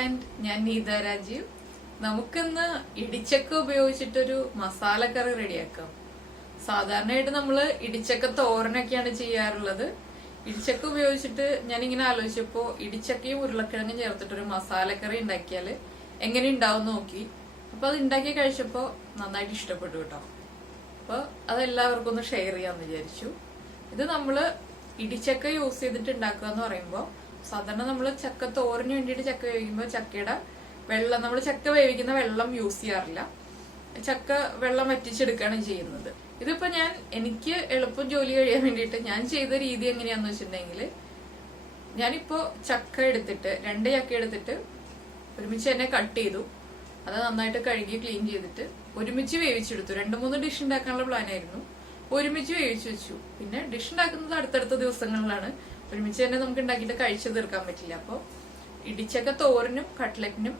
Tasteland, ഞാൻ നീത രാജീവ്. നമുക്കിന്ന് ഇടിച്ചക്ക ഉപയോഗിച്ചിട്ടൊരു മസാലക്കറി റെഡിയാക്കാം. സാധാരണയായിട്ട് നമ്മള് ഇടിച്ചക്ക തോരനൊക്കെയാണ് ചെയ്യാറുള്ളത്. ഇടിച്ചക്ക ഉപയോഗിച്ചിട്ട് ഞാനിങ്ങനെ ആലോചിച്ചപ്പോ ഇടിച്ചക്കയും ഉരുളക്കിഴങ്ങും ചേർത്തിട്ടൊരു മസാലക്കറി ഉണ്ടാക്കിയാല് എങ്ങനെ ഉണ്ടാവും നോക്കി. അപ്പൊ അത് ഉണ്ടാക്കി കഴിച്ചപ്പോ നന്നായിട്ട് ഇഷ്ടപ്പെട്ടു കേട്ടോ. അപ്പൊ അതെല്ലാവർക്കും ഒന്ന് ഷെയർ ചെയ്യാന്ന് വിചാരിച്ചു. ഇത് നമ്മള് ഇടിച്ചക്ക യൂസ് ചെയ്തിട്ട് ഉണ്ടാക്കുക എന്ന് പറയുമ്പോ സാധാരണ നമ്മൾ ചക്ക തോരന് വേണ്ടിയിട്ട് ചക്ക വേവിക്കുമ്പോൾ ചക്കയുടെ വെള്ളം, നമ്മൾ ചക്ക വേവിക്കുന്ന വെള്ളം യൂസ് ചെയ്യാറില്ല. ചക്ക വെള്ളം വറ്റിച്ചെടുക്കുകയാണ് ചെയ്യുന്നത്. ഇതിപ്പോ എനിക്ക് എളുപ്പം ജോലി കഴിയാൻ വേണ്ടിയിട്ട് ഞാൻ ചെയ്ത രീതി എങ്ങനെയാന്ന് വെച്ചിട്ടുണ്ടെങ്കിൽ, ഞാനിപ്പോ ചക്ക എടുത്തിട്ട് 2 ചക്ക എടുത്തിട്ട് ഒരുമിച്ച് തന്നെ കട്ട് ചെയ്തു. അത് നന്നായിട്ട് കഴുകി ക്ലീൻ ചെയ്തിട്ട് ഒരുമിച്ച് വേവിച്ചെടുത്തു. 2-3 ഡിഷ് ഉണ്ടാക്കാനുള്ള പ്ലാൻ ആയിരുന്നു. ഒരുമിച്ച് വേവിച്ചു വെച്ചു. പിന്നെ ഡിഷ് ഉണ്ടാക്കുന്നത് അടുത്തടുത്ത ദിവസങ്ങളിലാണ്. ഒരുമിച്ച് തന്നെ നമുക്ക് ഉണ്ടാക്കിയിട്ട് കഴിച്ചു തീർക്കാൻ പറ്റില്ല. അപ്പോൾ ഇടിച്ചക്ക തോരനും കട്ട്ലറ്റിനും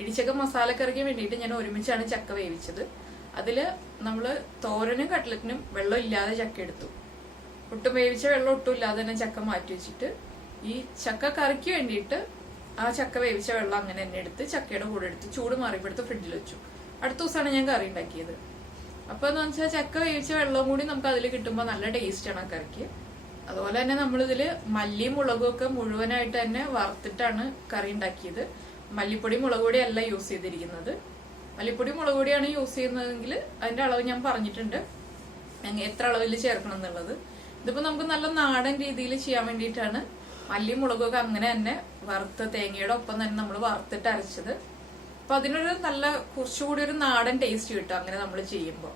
ഇടിച്ചക്ക മസാലക്കറിക്ക് വേണ്ടിയിട്ട് ഞാൻ ഒരുമിച്ചാണ് ചക്ക വേവിച്ചത്. അതില് നമ്മള് തോരനും കട്ട്ലറ്റിനും വെള്ളം ഇല്ലാതെ ചക്ക എടുത്തു. ഒട്ടും വേവിച്ച വെള്ളം ഒട്ടും ഇല്ലാതെ തന്നെ ചക്ക മാറ്റി വെച്ചിട്ട് ഈ ചക്ക കറിക്ക് വേണ്ടിയിട്ട് ആ ചക്ക വേവിച്ച വെള്ളം അങ്ങനെ തന്നെ എടുത്ത് ചക്കയുടെ കൂടെ എടുത്ത് ചൂട് മാറിയപ്പെടുത്ത് ഫ്രിഡ്ജിൽ വെച്ചു. അടുത്ത ദിവസമാണ് ഞാൻ കറി ഉണ്ടാക്കിയത്. അപ്പൊ എന്ന് വെച്ചാൽ ചക്ക വേവിച്ച വെള്ളം കൂടി നമുക്ക് അതിൽ കിട്ടുമ്പോൾ നല്ല ടേസ്റ്റ് ആണ് ആ കറിക്ക്. അതുപോലെ തന്നെ നമ്മളിതില് മല്ലിയും മുളകും ഒക്കെ മുഴുവനായിട്ട് തന്നെ വറുത്തിട്ടാണ് കറി ഉണ്ടാക്കിയത്. മല്ലിപ്പൊടി മുളക് പൊടി അല്ല യൂസ് ചെയ്തിരിക്കുന്നത്. മല്ലിപ്പൊടി മുളക് പൊടിയാണ് യൂസ് ചെയ്യുന്നതെങ്കിൽ അതിന്റെ അളവ് ഞാൻ പറഞ്ഞിട്ടുണ്ട്, എത്ര അളവിൽ ചേർക്കണം എന്നുള്ളത്. ഇതിപ്പോ നമുക്ക് നല്ല നാടൻ രീതിയിൽ ചെയ്യാൻ വേണ്ടിയിട്ടാണ് മല്ലിയും മുളകൊക്കെ അങ്ങനെ തന്നെ വറുത്ത് തേങ്ങയുടെ ഒപ്പം തന്നെ നമ്മൾ വറുത്തിട്ട് അരച്ചത്. അപ്പൊ അതിനൊരു നല്ല കുറച്ചുകൂടി ഒരു നാടൻ ടേസ്റ്റ് കിട്ടും അങ്ങനെ നമ്മൾ ചെയ്യുമ്പോൾ.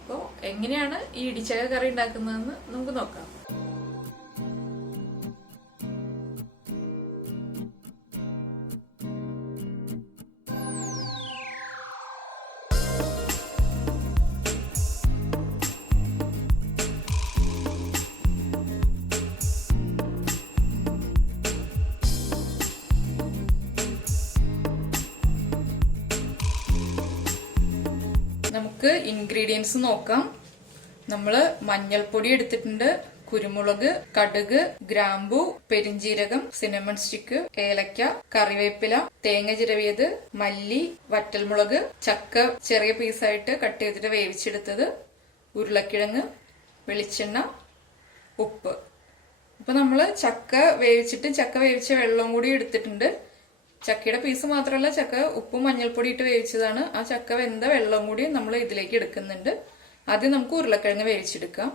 അപ്പൊ എങ്ങനെയാണ് ഈ ഇടിച്ചക്ക കറി ഉണ്ടാക്കുന്നതെന്ന് നമുക്ക് നോക്കാം. നമുക്ക് ഇൻഗ്രീഡിയൻസ് നോക്കാം. നമ്മള് മഞ്ഞൾപ്പൊടി എടുത്തിട്ടുണ്ട്, കുരുമുളക്, കടുക്, ഗ്രാമ്പു, പെരിഞ്ജീരകം, സിനമൺ സ്റ്റിക്ക്, ഏലക്ക, കറിവേപ്പില, തേങ്ങ ചിരവിയത്, മല്ലി, വറ്റൽമുളക്, ചക്ക ചെറിയ പീസായിട്ട് കട്ട് ചെയ്തിട്ട് വേവിച്ചെടുത്തത്, ഉരുളക്കിഴങ്ങ്, വെളിച്ചെണ്ണ, ഉപ്പ്. അപ്പൊ നമ്മള് ചക്ക വേവിച്ച വെള്ളം കൂടി എടുത്തിട്ടുണ്ട്. ചക്കയുടെ പീസ് മാത്രമല്ല, ചക്ക ഉപ്പും മഞ്ഞൾപ്പൊടി ഇട്ട് വേവിച്ചതാണ്. ആ ചക്ക വെന്ത വെള്ളം കൂടി നമ്മൾ ഇതിലേക്ക് എടുക്കുന്നുണ്ട്. ആദ്യം നമുക്ക് ഉരുളക്കിഴങ്ങ് വേവിച്ചെടുക്കാം.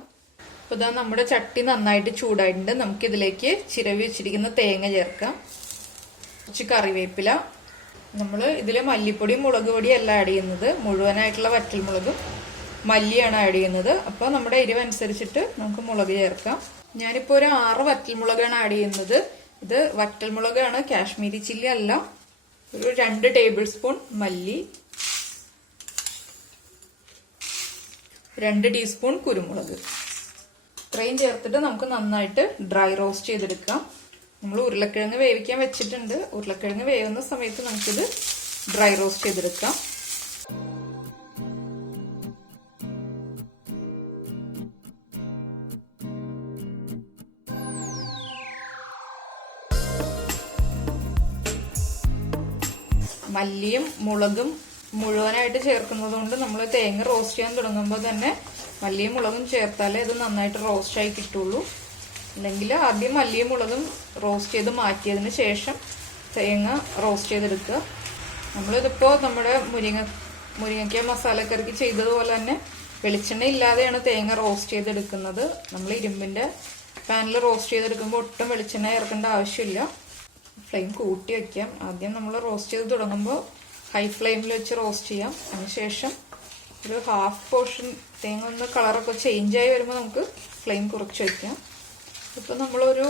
അപ്പൊ ഇതാ നമ്മുടെ ചട്ടി നന്നായിട്ട് ചൂടായിട്ടുണ്ട്. നമുക്ക് ഇതിലേക്ക് ചിരവി വെച്ചിരിക്കുന്ന തേങ്ങ ചേർക്കാം. കുറച്ച് കറിവേപ്പില. നമ്മൾ ഇതില് മല്ലിപ്പൊടി മുളക് പൊടി അല്ല ആഡ് ചെയ്യുന്നത്, മുഴുവനായിട്ടുള്ള വറ്റൽമുളകും മല്ലിയാണ് ആഡ് ചെയ്യുന്നത്. അപ്പൊ നമ്മുടെ എരിവ് അനുസരിച്ചിട്ട് നമുക്ക് മുളക് ചേർക്കാം. ഞാനിപ്പോ ഒരു 6 വറ്റൽമുളകാണ് ആഡ് ചെയ്യുന്നത്. ഇത് വറ്റൽമുളകാണ്, കാശ്മീരി ചില്ലി അല്ല. ഒരു 2 ടേബിൾ സ്പൂൺ മല്ലി, 2 ടീസ്പൂൺ കുരുമുളക്. ഇത്രയും ചേർത്തിട്ട് നമുക്ക് നന്നായിട്ട് ഡ്രൈ റോസ്റ്റ് ചെയ്തെടുക്കാം. നമ്മൾ ഉരുളക്കിഴങ്ങ് വേവിക്കാൻ വെച്ചിട്ടുണ്ട്. ഉരുളക്കിഴങ്ങ് വേവുന്ന സമയത്ത് നമുക്കിത് ഡ്രൈ റോസ്റ്റ് ചെയ്തെടുക്കാം. മല്ലിയും മുളകും മുഴുവനായിട്ട് ചേർക്കുന്നത് കൊണ്ട് നമ്മൾ തേങ്ങ റോസ്റ്റ് ചെയ്യാൻ തുടങ്ങുമ്പോൾ തന്നെ മല്ലിയും മുളകും ചേർത്താലേ ഇത് നന്നായിട്ട് റോസ്റ്റ് ആയി കിട്ടുള്ളൂ. അല്ലെങ്കിൽ ആദ്യം മല്ലിയും മുളകും റോസ്റ്റ് ചെയ്ത് മാറ്റിയതിന് ശേഷം തേങ്ങ റോസ്റ്റ് ചെയ്തെടുക്കുക. നമ്മളിതിപ്പോൾ നമ്മുടെ മുരിങ്ങയ്ക്ക മസാലക്കറിക്ക് ചെയ്തതുപോലെ തന്നെ വെളിച്ചെണ്ണ ഇല്ലാതെയാണ് തേങ്ങ റോസ്റ്റ് ചെയ്തെടുക്കുന്നത്. നമ്മൾ ഇരുമ്പിന്റെ പാനിൽ റോസ്റ്റ് ചെയ്തെടുക്കുമ്പോൾ ഒട്ടും വെളിച്ചെണ്ണ ചേർക്കേണ്ട ആവശ്യമില്ല. ഫ്ലെയിം കൂട്ടി വയ്ക്കാം. ആദ്യം നമ്മൾ റോസ്റ്റ് ചെയ്ത് തുടങ്ങുമ്പോൾ ഹൈ ഫ്ലെയിമിൽ വെച്ച് റോസ്റ്റ് ചെയ്യാം. അതിനുശേഷം ഒരു ഹാഫ് പോർഷൻ തേങ്ങ ഒന്ന് കളറൊക്കെ ചേഞ്ചായി വരുമ്പോൾ നമുക്ക് ഫ്ലെയിം കുറച്ച് വയ്ക്കാം. ഇപ്പം നമ്മളൊരു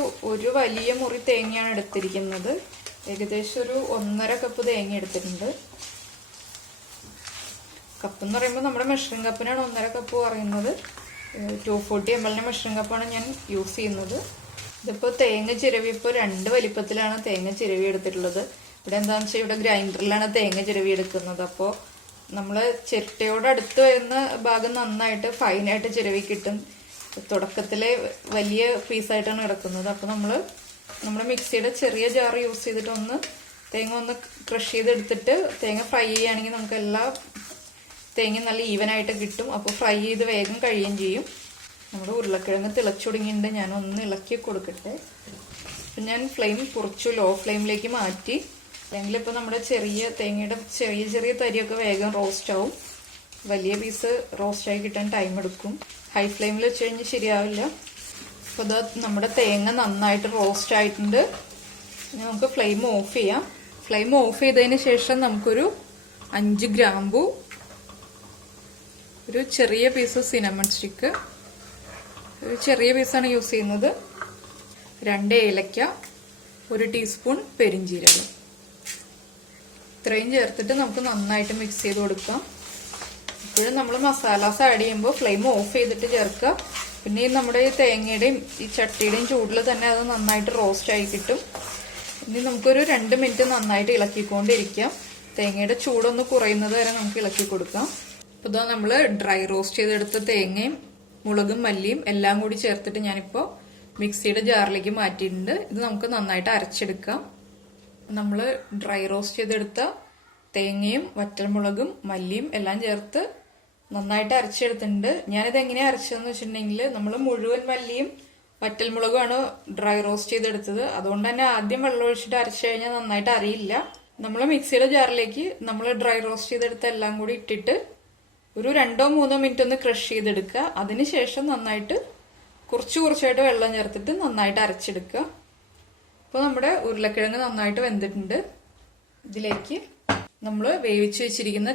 വലിയ മുറി തേങ്ങയാണ് എടുത്തിരിക്കുന്നത്. ഏകദേശം ഒരു 1.5 കപ്പ് തേങ്ങ എടുത്തിട്ടുണ്ട്. കപ്പ് എന്ന് പറയുമ്പോൾ നമ്മുടെ മെഷറിംഗ് കപ്പിനാണ് 1.5 കപ്പ് പറയുന്നത്. 240 ml മെഷറിംഗ് കപ്പാണ് ഞാൻ യൂസ് ചെയ്യുന്നത്. ഇതിപ്പോ തേങ്ങ ചിരവി 2 വലിപ്പത്തിലാണ് തേങ്ങ ചിരവി എടുത്തിട്ടുള്ളത്. ഇവിടെ എന്താണെന്ന് വെച്ചാൽ ഇവിടെ ഗ്രൈൻഡറിലാണ് തേങ്ങ ചിരവി എടുക്കുന്നത്. അപ്പോൾ നമ്മള് ചിരട്ടയോട് അടുത്ത് വരുന്ന ഭാഗം നന്നായിട്ട് ഫൈനായിട്ട് ചിരവി കിട്ടും. തുടക്കത്തിലെ വലിയ പീസായിട്ടാണ് കിടക്കുന്നത്. അപ്പോൾ നമ്മുടെ മിക്സിയുടെ ചെറിയ ജാർ യൂസ് ചെയ്തിട്ട് ഒന്ന് തേങ്ങ ഒന്ന് ക്രഷ് ചെയ്തെടുത്തിട്ട് തേങ്ങ ഫ്രൈ ചെയ്യുകയാണെങ്കിൽ നമുക്ക് എല്ലാ തേങ്ങയും നല്ല ഈവനായിട്ട് കിട്ടും. അപ്പോൾ ഫ്രൈ ചെയ്ത് വേഗം കഴിയുകയും ചെയ്യും. നമ്മുടെ ഉരുളക്കിഴങ്ങ് തിളച്ചുടങ്ങിയിട്ടുണ്ട്. ഞാനൊന്ന് ഇളക്കി കൊടുക്കട്ടെ. അപ്പം ഞാൻ ഫ്ലെയിം കുറച്ചു ലോ ഫ്ലെയിമിലേക്ക് മാറ്റി. അല്ലെങ്കിൽ ഇപ്പോൾ നമ്മുടെ തേങ്ങയുടെ ചെറിയ തരിയൊക്കെ വേഗം റോസ്റ്റ് ആവും. വലിയ പീസ് റോസ്റ്റായി കിട്ടാൻ ടൈം എടുക്കും. ഹൈ ഫ്ലെയിമിൽ വെച്ച് കഴിഞ്ഞാൽ ശരിയാവില്ല. അപ്പോൾ അത് നമ്മുടെ തേങ്ങ നന്നായിട്ട് റോസ്റ്റ് ആയിട്ടുണ്ട്. നമുക്ക് ഫ്ലെയിം ഓഫ് ചെയ്യാം. ഫ്ലെയിം ഓഫ് ചെയ്തതിന് ശേഷം നമുക്കൊരു 5 ഗ്രാമ്പു, ഒരു ചെറിയ പീസ് സിനമൺ സ്റ്റിക്ക്, ഒരു ചെറിയ പീസാണ് യൂസ് ചെയ്യുന്നത്, 2 ഏലക്ക, 1 ടീസ്പൂൺ പെരിഞ്ജീരകം, ഇത്രയും ചേർത്തിട്ട് നമുക്ക് നന്നായിട്ട് മിക്സ് ചെയ്ത് കൊടുക്കാം. ഇപ്പോഴും നമ്മൾ മസാലാസ് ആഡ് ചെയ്യുമ്പോൾ ഫ്ലെയിം ഓഫ് ചെയ്തിട്ട് ചേർക്കുക. പിന്നെ നമ്മുടെ ഈ തേങ്ങയുടെയും ഈ ചട്ടിയുടെയും ചൂടിൽ തന്നെ അത് നന്നായിട്ട് റോസ്റ്റ് ആയി കിട്ടും. ഇനി നമുക്കൊരു 2 മിനിറ്റ് നന്നായിട്ട് ഇളക്കിക്കൊണ്ടിരിക്കാം. തേങ്ങയുടെ ചൂടൊന്ന് കുറയുന്നത് വരെ നമുക്ക് ഇളക്കി കൊടുക്കാം. അപ്പോൾ ഇതാ നമ്മൾ ഡ്രൈ റോസ്റ്റ് ചെയ്തെടുത്ത തേങ്ങയും മുളകും മല്ലിയും എല്ലാം കൂടി ചേർത്തിട്ട് ഞാനിപ്പോൾ മിക്സിയുടെ ജാറിലേക്ക് മാറ്റിയിട്ടുണ്ട്. ഇത് നമുക്ക് നന്നായിട്ട് അരച്ചെടുക്കാം. നമ്മൾ ഡ്രൈ റോസ്റ്റ് ചെയ്തെടുത്ത തേങ്ങയും വറ്റൽമുളകും മല്ലിയും എല്ലാം ചേർത്ത് നന്നായിട്ട് അരച്ചെടുത്തിട്ടുണ്ട്. ഞാനിത് എങ്ങനെയാണ് അരച്ചതെന്ന് വെച്ചിട്ടുണ്ടെങ്കിൽ നമ്മൾ മുഴുവൻ മല്ലിയും വറ്റൽമുളകുമാണ് ഡ്രൈ റോസ്റ്റ് ചെയ്തെടുത്തത്. അതുകൊണ്ട് തന്നെ ആദ്യം വെള്ളം ഒഴിച്ചിട്ട് അരച്ചു കഴിഞ്ഞാൽ നന്നായിട്ട് അറിയില്ല. നമ്മൾ മിക്സിയുടെ ജാറിലേക്ക് നമ്മൾ ഡ്രൈ റോസ്റ്റ് ചെയ്തെടുത്ത എല്ലാം കൂടി ഇട്ടിട്ട് ഒരു 2-3 മിനിറ്റ് ഒന്ന് ക്രഷ് ചെയ്തെടുക്കുക. അതിനുശേഷം നന്നായിട്ട് കുറച്ചായിട്ട് വെള്ളം ചേർത്തിട്ട് നന്നായിട്ട് അരച്ചെടുക്കുക. അപ്പോൾ നമ്മുടെ ഉരുളക്കിഴങ്ങ് നന്നായിട്ട് വെന്തിട്ടുണ്ട്. ഇതിലേക്ക് നമ്മൾ വേവിച്ച് വെച്ചിരിക്കുന്ന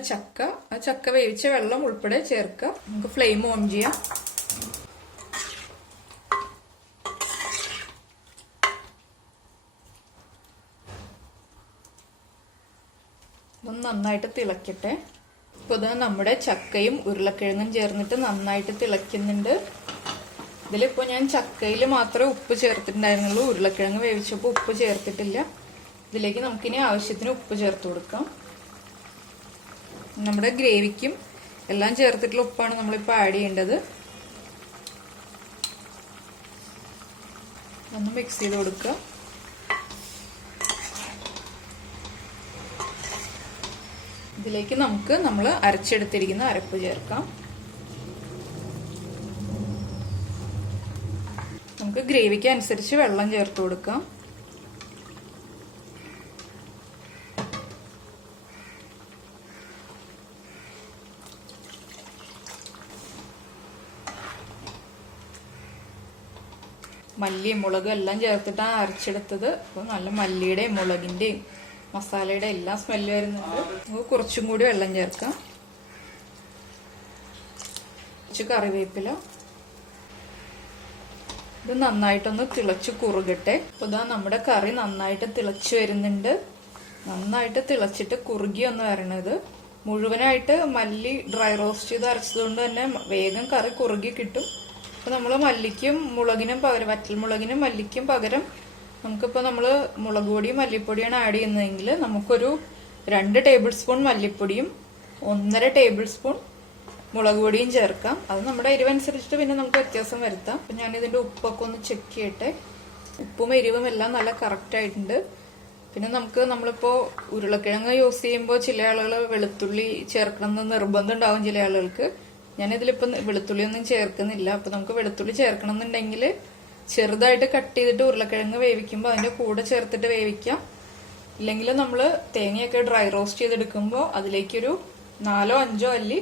ആ ചക്ക വേവിച്ച വെള്ളം ഉൾപ്പെടെ ചേർക്കുക. നമുക്ക് ഫ്ലെയിം ഓൺ ചെയ്യാം. ഇതൊന്ന് നന്നായിട്ട് തിളക്കട്ടെ. ഇപ്പോൾ ഇത് നമ്മുടെ ചക്കയും ഉരുളക്കിഴങ്ങും ചേർന്നിട്ട് നന്നായിട്ട് തിളയ്ക്കുന്നുണ്ട്. ഇതിലിപ്പോൾ ഞാൻ ചക്കയിൽ മാത്രമേ ഉപ്പ് ചേർത്തിട്ടുണ്ടായിരുന്നുള്ളൂ. ഉരുളക്കിഴങ്ങ് വേവിച്ചപ്പോൾ ഉപ്പ് ചേർത്തിട്ടില്ല. ഇതിലേക്ക് നമുക്കിനി ആവശ്യത്തിന് ഉപ്പ് ചേർത്ത് കൊടുക്കാം. നമ്മുടെ ഗ്രേവിക്കും എല്ലാം ചേർത്തിട്ടുള്ള ഉപ്പാണ് നമ്മളിപ്പോൾ ആഡ് ചെയ്യേണ്ടത്. ഒന്ന് മിക്സ് ചെയ്ത് കൊടുക്കുക. ഇതിലേക്ക് നമ്മൾ അരച്ചെടുത്തിരിക്കുന്ന അരപ്പ് ചേർക്കാം. നമുക്ക് ഗ്രേവിക്ക് അനുസരിച്ച് വെള്ളം ചേർത്ത് കൊടുക്കാം. മല്ലിയും മുളകും എല്ലാം ചേർത്തിട്ടാണ് അരച്ചെടുത്തത്. അപ്പോൾ നല്ല മല്ലിയുടെയും മുളകിന്റെയും മസാലയുടെ എല്ലാം സ്മെല്ല് വരുന്നുണ്ട്. നമുക്ക് കുറച്ചും കൂടി വെള്ളം ചേർക്കാം. കുറച്ച് കറിവേപ്പില. ഇത് നന്നായിട്ടൊന്ന് തിളച്ച് കുറുകട്ടെ. അപ്പോൾ ഇതാ നമ്മുടെ കറി നന്നായിട്ട് തിളച്ച് വരുന്നുണ്ട്. നന്നായിട്ട് തിളച്ചിട്ട് കുറുകി ഒന്ന് വരണത്. മുഴുവനായിട്ട് മല്ലി ഡ്രൈ റോസ്റ്റ് ചെയ്ത് അരച്ചതുകൊണ്ട് തന്നെ വേഗം കറി കുറുകി കിട്ടും. അപ്പോൾ നമ്മൾ മല്ലിക്കും മുളകിനും പകരം വറ്റൽമുളകിനും മല്ലിക്കും പകരം നമുക്കിപ്പോൾ നമ്മൾ മുളക് പൊടിയും മല്ലിപ്പൊടിയാണ് ആഡ് ചെയ്യുന്നതെങ്കിൽ നമുക്കൊരു 2 ടേബിൾ സ്പൂൺ മല്ലിപ്പൊടിയും 1.5 ടേബിൾ സ്പൂൺ മുളക് പൊടിയും ചേർക്കാം. അത് നമ്മുടെ എരിവനുസരിച്ചിട്ട് പിന്നെ നമുക്ക് വ്യത്യാസം വരുത്താം. അപ്പം ഞാനിതിൻ്റെ ഉപ്പൊക്കെ ഒന്ന് ചെക്ക് ചെയ്യട്ടെ. ഉപ്പും എരിവും എല്ലാം നല്ല കറക്റ്റ് ആയിട്ടുണ്ട്. പിന്നെ നമ്മളിപ്പോൾ ഉരുളക്കിഴങ്ങ് യൂസ് ചെയ്യുമ്പോൾ ചില ആളുകൾ വെളുത്തുള്ളി ചേർക്കണം എന്ന് നിർബന്ധം ഉണ്ടാവും ചില ആളുകൾക്ക്. ഞാനിതിലിപ്പം വെളുത്തുള്ളി ഒന്നും ചേർക്കുന്നില്ല. അപ്പം നമുക്ക് വെളുത്തുള്ളി ചേർക്കണം എന്നുണ്ടെങ്കിൽ ചെറുതായിട്ട് കട്ട് ചെയ്തിട്ട് ഉരുളക്കിഴങ്ങ് വേവിക്കുമ്പോൾ അതിൻ്റെ കൂടെ ചേർത്തിട്ട് വേവിക്കാം. ഇല്ലെങ്കിൽ നമ്മൾ തേങ്ങയൊക്കെ ഡ്രൈ റോസ്റ്റ് ചെയ്തെടുക്കുമ്പോൾ അതിലേക്കൊരു 4-5 അല്ലി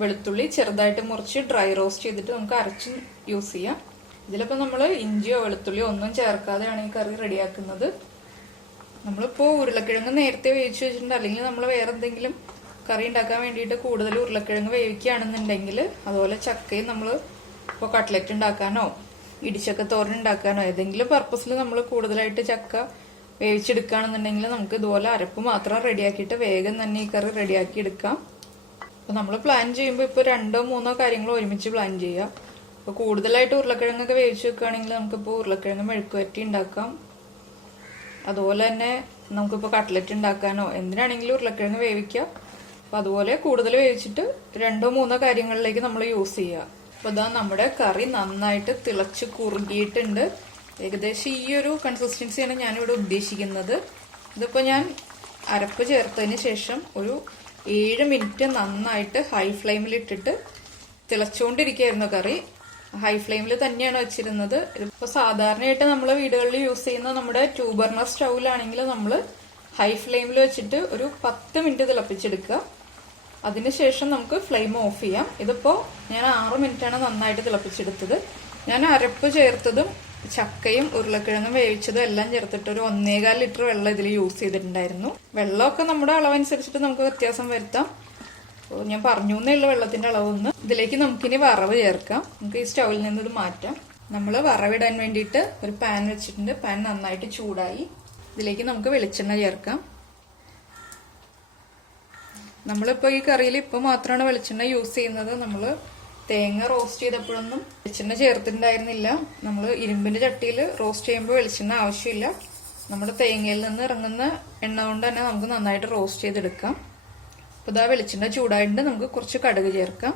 വെളുത്തുള്ളി ചെറുതായിട്ട് മുറിച്ച് ഡ്രൈ റോസ്റ്റ് ചെയ്തിട്ട് നമുക്ക് അരച്ച് യൂസ് ചെയ്യാം. ഇതിലിപ്പോൾ നമ്മൾ ഇഞ്ചിയോ വെളുത്തുള്ളിയോ ഒന്നും ചേർക്കാതെയാണ് ഈ കറി റെഡിയാക്കുന്നത്. നമ്മളിപ്പോൾ ഉരുളക്കിഴങ്ങ് നേരത്തെ വേവിച്ച് വെച്ചിട്ടുണ്ട്. അല്ലെങ്കിൽ നമ്മൾ വേറെ എന്തെങ്കിലും കറി ഉണ്ടാക്കാൻ വേണ്ടിയിട്ട് കൂടുതൽ ഉരുളക്കിഴങ്ങ് വേവിക്കുകയാണെന്നുണ്ടെങ്കിൽ അതുപോലെ ചക്കയും നമ്മൾ ഇപ്പോൾ കട്ട്ലറ്റ് ഉണ്ടാക്കാനോ ഇടിച്ചക്ക തോരൻ ഉണ്ടാക്കാനോ ഏതെങ്കിലും പർപ്പസിൽ നമ്മൾ കൂടുതലായിട്ട് ചക്ക വേവിച്ചെടുക്കുകയാണെന്നുണ്ടെങ്കിൽ നമുക്ക് ഇതുപോലെ അരപ്പ് മാത്രം റെഡിയാക്കിയിട്ട് വേഗം തന്നെ ഈ കറി റെഡിയാക്കി എടുക്കാം. അപ്പോൾ നമ്മൾ പ്ലാൻ ചെയ്യുമ്പോൾ ഇപ്പോൾ 2-3 കാര്യങ്ങൾ ഒരുമിച്ച് പ്ലാൻ ചെയ്യുക. അപ്പോൾ കൂടുതലായിട്ട് ഉരുളക്കിഴങ്ങൊക്കെ വേവിച്ച് വെക്കുകയാണെങ്കിൽ നമുക്കിപ്പോൾ ഉരുളക്കിഴങ്ങ് മെഴുക്കുവരട്ടി ഉണ്ടാക്കാം. അതുപോലെ തന്നെ നമുക്കിപ്പോൾ കട്ട്ലറ്റ് ഉണ്ടാക്കാനോ എന്തിനാണെങ്കിലും ഉരുളക്കിഴങ്ങ് വേവിക്കാം. അപ്പോൾ അതുപോലെ കൂടുതൽ വേവിച്ചിട്ട് 2-3 കാര്യങ്ങളിലേക്ക് നമ്മൾ യൂസ് ചെയ്യുക. അപ്പോൾ ഇതാ നമ്മുടെ കറി നന്നായിട്ട് തിളച്ച് കുറുകിയിട്ടുണ്ട്. ഏകദേശം ഈ ഒരു കൺസിസ്റ്റൻസിയാണ് ഞാനിവിടെ ഉദ്ദേശിക്കുന്നത്. ഇതിപ്പോൾ ഞാൻ അരപ്പ് ചേർത്തതിന് ശേഷം ഒരു 7 മിനിറ്റ് നന്നായിട്ട് ഹൈ ഫ്ലെയിമിൽ ഇട്ടിട്ട് തിളച്ചുകൊണ്ടിരിക്കുകയായിരുന്നു കറി. ഹൈ ഫ്ലെയിമിൽ തന്നെയാണ് വെച്ചിരുന്നത്. ഇതിപ്പോൾ സാധാരണയായിട്ട് നമ്മൾ വീടുകളിൽ യൂസ് ചെയ്യുന്ന നമ്മുടെ 2 ബർണർ സ്റ്റൗവിലാണെങ്കിൽ നമ്മൾ ഹൈ ഫ്ലെയിമിൽ വെച്ചിട്ട് ഒരു 10 മിനിറ്റ് തിളപ്പിച്ചെടുക്കുക. അതിനുശേഷം നമുക്ക് ഫ്ലെയിം ഓഫ് ചെയ്യാം. ഇതിപ്പോൾ ഞാൻ 6 മിനിറ്റാണ് നന്നായിട്ട് തിളപ്പിച്ചെടുത്തത്. ഞാൻ അരപ്പ് ചേർത്തതും ചക്കയും ഉരുളക്കിഴങ്ങും വേവിച്ചതും എല്ലാം ചേർത്തിട്ട് ഒരു 1.25 ലിറ്റർ വെള്ളം ഇതിൽ യൂസ് ചെയ്തിട്ടുണ്ടായിരുന്നു. വെള്ളമൊക്കെ നമ്മുടെ അളവനുസരിച്ചിട്ട് നമുക്ക് വ്യത്യാസം വരുത്താം. ഞാൻ പറഞ്ഞു എന്നുള്ള വെള്ളത്തിന്റെ അളവൊന്ന്. ഇതിലേക്ക് നമുക്കിനി വറവ് ചേർക്കാം. നമുക്ക് ഈ സ്റ്റൗവിൽ നിന്ന് ഇത് മാറ്റാം. നമ്മൾ വറവിടാൻ വേണ്ടിയിട്ട് ഒരു പാൻ വെച്ചിട്ടുണ്ട്. പാൻ നന്നായിട്ട് ചൂടായി. ഇതിലേക്ക് നമുക്ക് വെളിച്ചെണ്ണ ചേർക്കാം. നമ്മളിപ്പോൾ ഈ കറിയിൽ ഇപ്പോൾ മാത്രമാണ് വെളിച്ചെണ്ണ യൂസ് ചെയ്യുന്നത്. നമ്മൾ തേങ്ങ റോസ്റ്റ് ചെയ്തപ്പോഴൊന്നും വെളിച്ചെണ്ണ ചേർത്തിട്ടുണ്ടായിരുന്നില്ല. നമ്മൾ ഇരുമ്പിന്റെ ചട്ടിയിൽ റോസ്റ്റ് ചെയ്യുമ്പോൾ വെളിച്ചെണ്ണ ആവശ്യമില്ല. നമ്മുടെ തേങ്ങയിൽ നിന്ന് ഇറങ്ങുന്ന എണ്ണ കൊണ്ട് തന്നെ നമുക്ക് നന്നായിട്ട് റോസ്റ്റ് ചെയ്തെടുക്കാം. അപ്പോൾ ഇതാ വെളിച്ചെണ്ണ ചൂടായിട്ട് നമുക്ക് കുറച്ച് കടുക് ചേർക്കാം.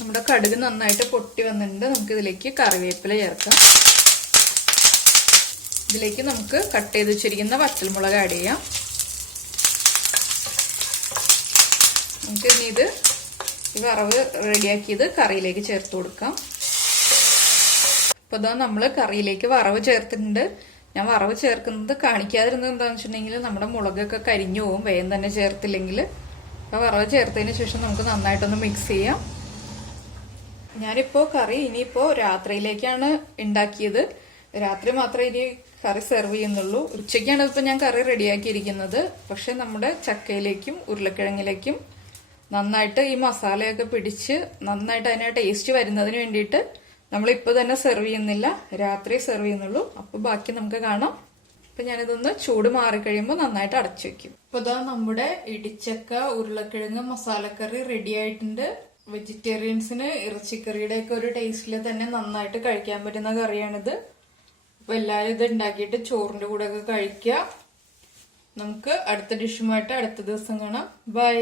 നമ്മുടെ കടുക് നന്നായിട്ട് പൊട്ടി വന്നിട്ടുണ്ട്. നമുക്ക് ഇതിലേക്ക് കറിവേപ്പില ചേർക്കാം. ഇതിലേക്ക് നമുക്ക് കട്ട് ചെയ്ത് വെച്ചിരിക്കുന്ന വറ്റൽമുളക് ആഡ് ചെയ്യാം. നമുക്ക് ഇനി ഈ വറവ് റെഡിയാക്കിയത് കറിയിലേക്ക് ചേർത്ത് കൊടുക്കാം. അപ്പോൾ ഇതാ നമ്മൾ കറിയിലേക്ക് വറവ് ചേർത്തിട്ടുണ്ട്. ഞാൻ വറവ് ചേർക്കുന്നത് കാണിക്കാതിരുന്നത് എന്താണെന്ന് വെച്ചിട്ടുണ്ടെങ്കിൽ നമ്മുടെ മുളകൊക്കെ കരിഞ്ഞു പോകും വേഗം തന്നെ ചേർത്തില്ലെങ്കിൽ. അപ്പോൾ വറവ് ചേർത്തതിന് ശേഷം നമുക്ക് നന്നായിട്ടൊന്ന് മിക്സ് ചെയ്യാം. ഞാനിപ്പോൾ കറി ഇനിയിപ്പോൾ രാത്രിയിലേക്കാണ് ഉണ്ടാക്കിയത്. രാത്രി മാത്രമേ ഇനി കറി സെർവ് ചെയ്യുന്നുള്ളൂ. ഉച്ചയ്ക്കാണ് ഇപ്പോൾ ഞാൻ കറി റെഡിയാക്കിയിരിക്കുന്നത്. പക്ഷെ നമ്മുടെ ചക്കയിലേക്കും ഉരുളക്കിഴങ്ങിലേക്കും നന്നായിട്ട് ഈ മസാലയൊക്കെ പിടിച്ച് നന്നായിട്ട് അതിന് ടേസ്റ്റ് വരുന്നതിന് വേണ്ടിയിട്ട് നമ്മളിപ്പോൾ തന്നെ സെർവ് ചെയ്യുന്നില്ല, രാത്രി സെർവ് ചെയ്യുന്നുള്ളൂ. അപ്പോൾ ബാക്കി നമുക്ക് കാണാം. അപ്പൊ ഞാനിതൊന്ന് ചൂട് മാറിക്കഴിയുമ്പോൾ നന്നായിട്ട് അടച്ചു വെക്കും. ഇപ്പൊ ഇതാ നമ്മുടെ ഇടിച്ചക്ക ഉരുളക്കിഴങ്ങ് മസാലക്കറി റെഡി ആയിട്ടുണ്ട്. വെജിറ്റേറിയൻസിന് ഇറച്ചിക്കറിയുടെ ഒക്കെ ഒരു ടേസ്റ്റിൽ തന്നെ നന്നായിട്ട് കഴിക്കാൻ പറ്റുന്ന കറിയാണിത്. അപ്പൊ എല്ലാവരും ഇത് ഉണ്ടാക്കിയിട്ട് ചോറിന്റെ കൂടെ ഒക്കെ കഴിക്കുക. നമുക്ക് അടുത്ത ഡിഷുമായിട്ട് അടുത്ത ദിവസം കാണാം. ബൈ.